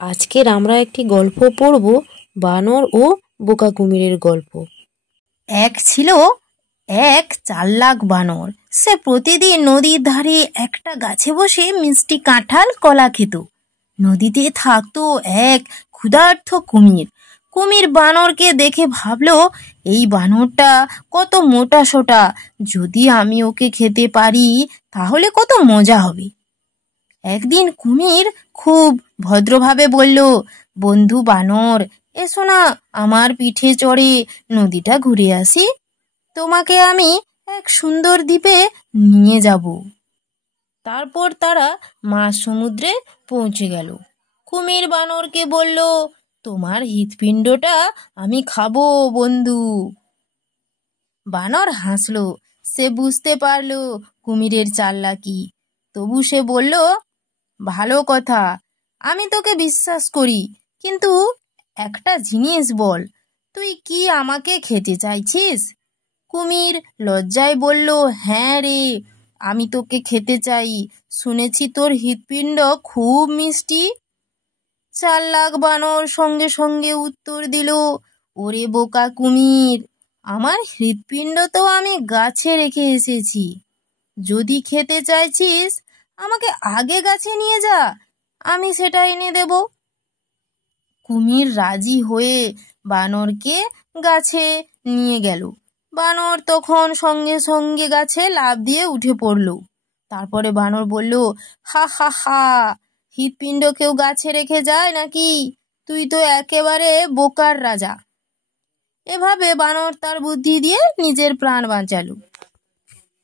আজকের আমরা একটি গল্প পড়ব, বানর ও বোকা কুমিরের গল্প। এক ছিল এক চালাক বানর। সে প্রতিদিন নদীর ধারে একটা গাছে বসে মিষ্টি কাঁঠাল কলা খেত। নদীতে থাকতো এক ক্ষুধার্ত কুমির। কুমির বানরকে দেখে ভাবলো, এই বানরটা কত মোটা সোটা, যদি আমি ওকে খেতে পারি তাহলে কত মজা হবে। একদিন কুমির খুব ভদ্রভাবে বলল, বন্ধু বানর, এসো না আমার পিঠে চড়ে নদীটা ঘুরে আসি। তোমাকে আমি এক সুন্দর দ্বীপে নিয়ে যাব। তারপর তারা মাঝ সমুদ্রে পৌঁছে গেল। কুমির বানরকে বলল, তোমার হৃৎপিণ্ডটা আমি খাবো বন্ধু। বানর হাসলো। সে বুঝতে পারলো কুমিরের চালাকি। তবু সে বলল, ভালো কথা, আমি তোকে বিশ্বাস করি, কিন্তু একটা জিনিস বল, তুই কি আমাকে খেতে চাইছিস? কুমির লজ্জায় বলল, হ্যাঁ রে, আমি তোকে খেতে চাই। শুনেছি তোর হৃৎপিণ্ড খুব মিষ্টি। চালাক বানর সঙ্গে সঙ্গে উত্তর দিল, ওরে বোকা কুমির, আমার হৃৎপিণ্ড তো আমি গাছে রেখে এসেছি। যদি খেতে চাইছিস আমাকে আগে গাছে নিয়ে যা, আমি সেটা এনে দেব। কুমির রাজি হয়ে বানরকে গাছে নিয়ে গেল। বানর তখন সঙ্গে সঙ্গে গাছে লাফ দিয়ে উঠে পড়ল। তারপরে বানর বলল, হা হা হা, হৃৎপিণ্ড কেউ গাছে রেখে যায় নাকি? তুই তো একেবারে বোকার রাজা। এভাবে বানর তার বুদ্ধি দিয়ে নিজের প্রাণ বাঁচালো।